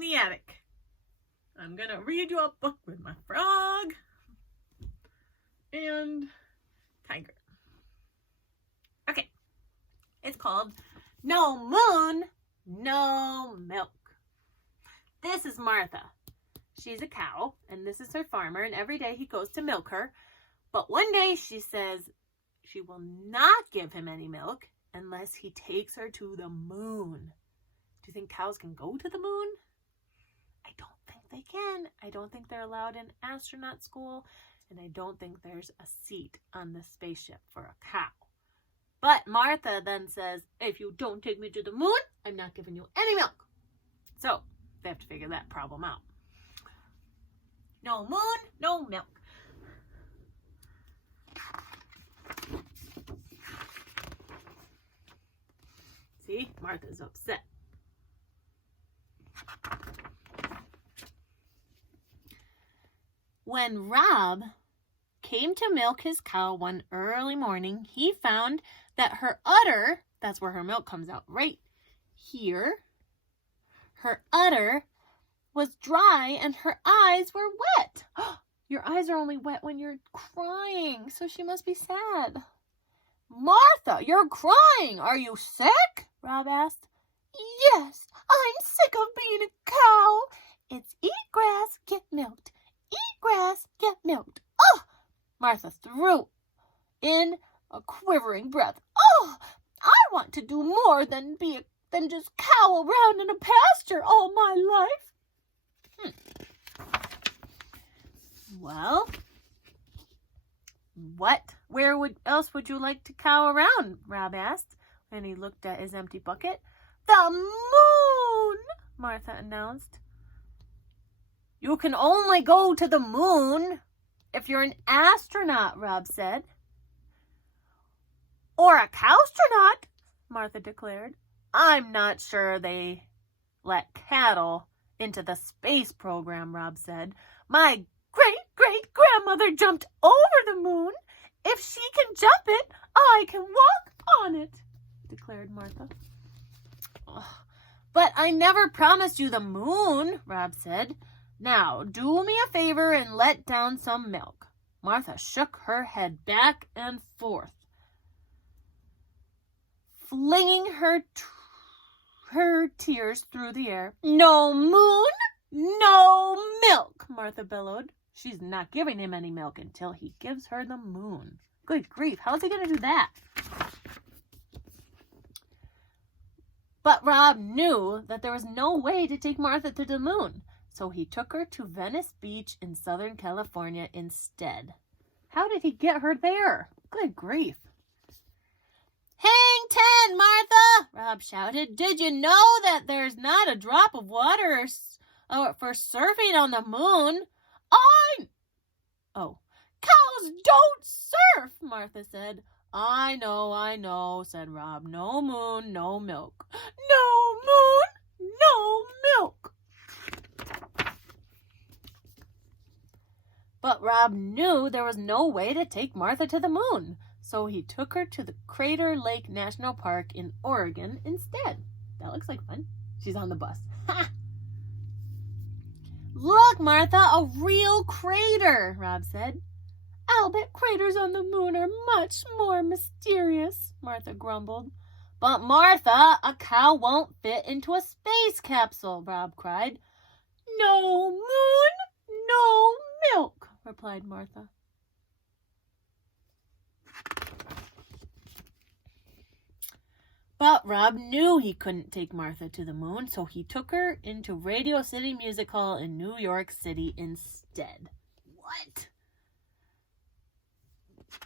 in the attic. I'm going to read you a book with my frog and tiger. Okay. It's called No Moon, No Milk. This is Martha. She's a cow, and this is her farmer, and every day he goes to milk her. But one day she says she will not give him any milk unless he takes her to the moon. Do you think cows can go to the moon? I don't think they can. I don't think they're allowed in astronaut school, and I don't think there's a seat on the spaceship for a cow. But Martha then says, if you don't take me to the moon, I'm not giving you any milk. So they have to figure that problem out. No moon, no milk. See, Martha's upset. When Rob came to milk his cow one early morning, he found that her udder, that's where her milk comes out, right here, her udder was dry and her eyes were wet. Your eyes are only wet when you're crying, so she must be sad. Martha, you're crying. Are you sick? Rob asked. Yes, I'm sick of being a cow. It's eat grass, get milked. Eat grass, get milked. Oh! Martha threw in a quivering breath. Oh! I want to do more than just cow around in a pasture all my life. Well, where else would you like to cow around? Rob asked, and he looked at his empty bucket. The moon, Martha announced. You can only go to the moon if you're an astronaut, Rob said. Or a cowstronaut, Martha declared. I'm not sure they let cattle into the space program, Rob said. My great-great-grandmother jumped over the moon. If she can jump it, I can walk on it, declared Martha. Oh, but I never promised you the moon, Rob said. Now, do me a favor and let down some milk. Martha shook her head back and forth, flinging her tears through the air. No moon, no milk, Martha bellowed. She's not giving him any milk until he gives her the moon. Good grief, how's he going to do that? But Rob knew that there was no way to take Martha to the moon, so he took her to Venice Beach in Southern California instead. How did he get her there? Good grief. Hang 10, Martha, Rob shouted. Did you know that there's not a drop of water for surfing on the moon? Cows don't surf, Martha said. I know, said Rob. No moon, no milk. No moon, no milk. But Rob knew there was no way to take Martha to the moon, so he took her to the Crater Lake National Park in Oregon instead. That looks like fun. She's on the bus. Ha! Look, Martha, a real crater, Rob said. I'll bet craters on the moon are much more mysterious, Martha grumbled. But Martha, a cow won't fit into a space capsule, Rob cried. No moon, no milk, replied Martha. But Rob knew he couldn't take Martha to the moon, so he took her into Radio City Music Hall in New York City instead. What?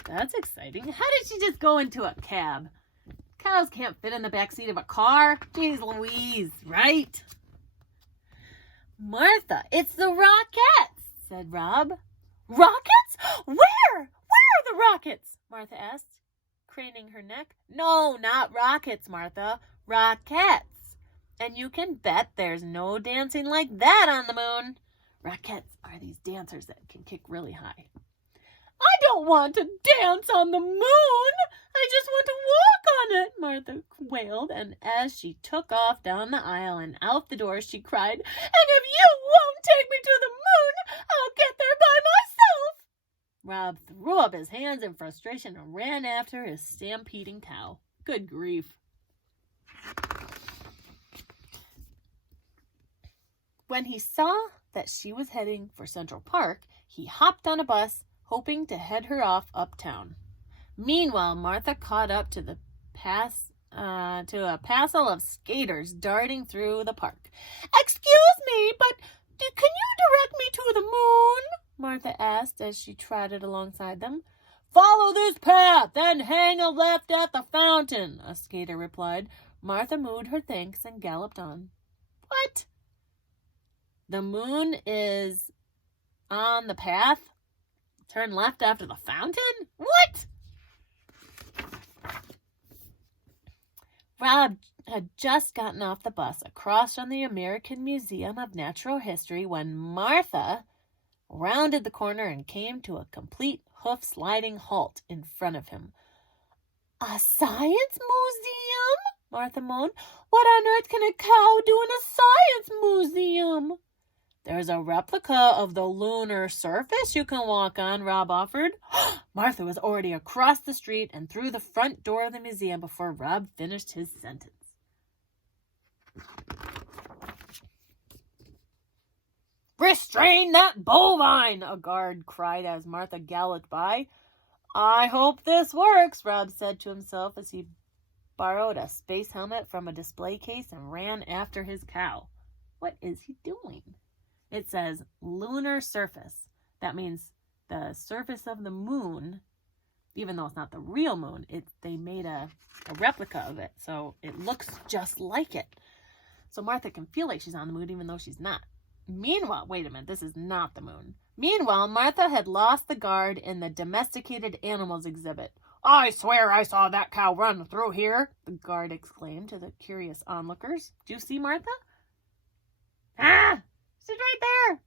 That's exciting. How did she just go into a cab? Cows can't fit in the backseat of a car. Jeez Louise, right? Martha, it's the Rockettes, said Rob. Rockets? Where? Where are the rockets? Martha asked, craning her neck. No, not rockets, Martha. Rockettes. And you can bet there's no dancing like that on the moon. Rockettes are these dancers that can kick really high. I don't want to dance on the moon. I just want to walk on it, Martha wailed, and as she took off down the aisle and out the door, she cried, and if you won't take me to the moon, I'll get there by myself. Rob threw up his hands in frustration and ran after his stampeding cow. Good grief. When he saw that she was heading for Central Park, he hopped on a bus, hoping to head her off uptown. Meanwhile, Martha caught up to a passel of skaters darting through the park. "Excuse me, but can you direct me to the moon?" Martha asked as she trotted alongside them. "Follow this path, then hang a left at the fountain," a skater replied. Martha mooed her thanks and galloped on. What? The moon is on the path? Turn left after the fountain? What? Rob had just gotten off the bus across from the American Museum of Natural History when Martha rounded the corner and came to a complete hoof-sliding halt in front of him. "A science museum?" Martha moaned. "What on earth can a cow do in a science museum?" "There's a replica of the lunar surface you can walk on," Rob offered. Martha was already across the street and through the front door of the museum before Rob finished his sentence. "Restrain that bovine!" a guard cried as Martha galloped by. "I hope this works," Rob said to himself as he borrowed a space helmet from a display case and ran after his cow. What is he doing? It says lunar surface. That means the surface of the moon, even though it's not the real moon, they made a replica of it, so it looks just like it. So Martha can feel like she's on the moon even though she's not. Meanwhile, wait a minute, this is not the moon. Meanwhile, Martha had lost the guard in the domesticated animals exhibit. "I swear I saw that cow run through here," the guard exclaimed to the curious onlookers. "Do you see Martha?" "Ah! She's right there."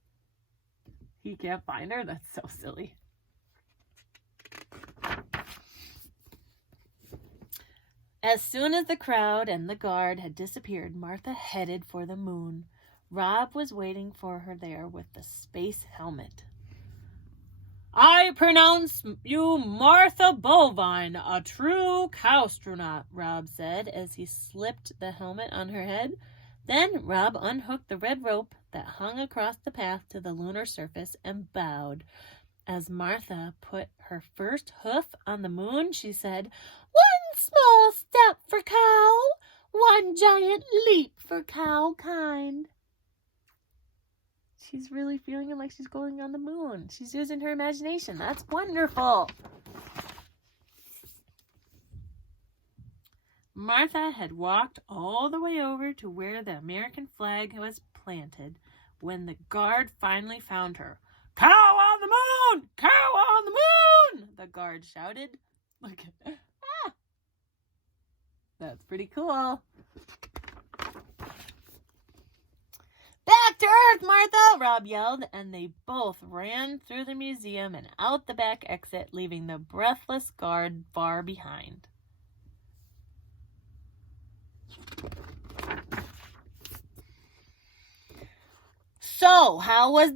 He can't find her? That's so silly. As soon as the crowd and the guard had disappeared, Martha headed for the moon. Rob was waiting for her there with the space helmet. "I pronounce you Martha Bovine, a true cowstronaut," Rob said as he slipped the helmet on her head. Then Rob unhooked the red rope that hung across the path to the lunar surface and bowed. As Martha put her first hoof on the moon, she said, "One small step for cow, one giant leap for cow kind." She's really feeling like she's going on the moon. She's using her imagination. That's wonderful. Martha had walked all the way over to where the American flag was planted when the guard finally found her. "Cow on the moon! Cow on the moon!" the guard shouted. Look at that. Ah! That's pretty cool. "Back to Earth, Martha!" Rob yelled, and they both ran through the museum and out the back exit, leaving the breathless guard far behind. "So, how was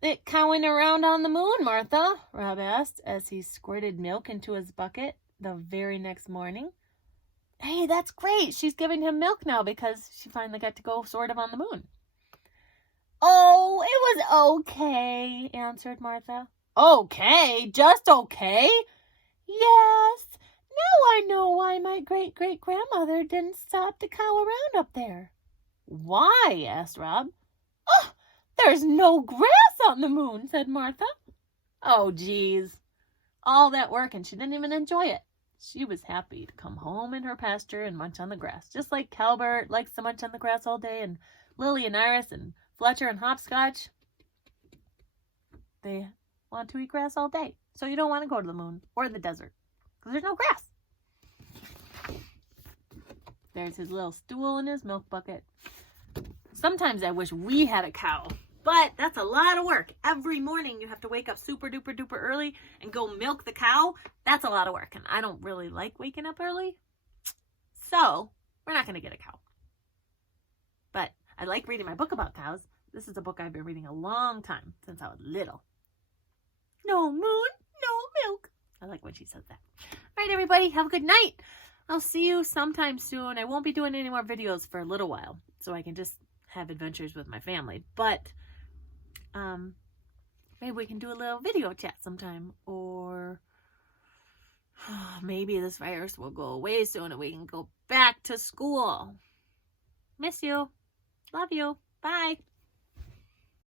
it cowing around on the moon, Martha?" Rob asked as he squirted milk into his bucket the very next morning. Hey, that's great. She's giving him milk now because she finally got to go sort of on the moon. "Oh, it was okay," answered Martha. "Okay? Just okay?" "Yes. Now I know why my great-great-grandmother didn't stop to cow around up there." "Why?" asked Rob. "Oh, there's no grass on the moon," said Martha. Oh, geez. All that work and she didn't even enjoy it. She was happy to come home in her pasture and munch on the grass, just like Calbert likes to munch on the grass all day, and Lily and Iris and Fletcher and Hopscotch. They want to eat grass all day. So you don't want to go to the moon or the desert because there's no grass. There's his little stool and his milk bucket. Sometimes I wish we had a cow But that's a lot of work. Every morning you have to wake up super duper duper early and go milk the cow. That's a lot of work. And I don't really like waking up early. So we're not going to get a cow. But I like reading my book about cows. This is a book I've been reading a long time, since I was little. No moon, no milk. I like when she says that. All right, everybody, have a good night. I'll see you sometime soon. I won't be doing any more videos for a little while, so I can just have adventures with my family. But maybe we can do a little video chat sometime, or maybe this virus will go away soon and we can go back to school. Miss you. Love you. Bye.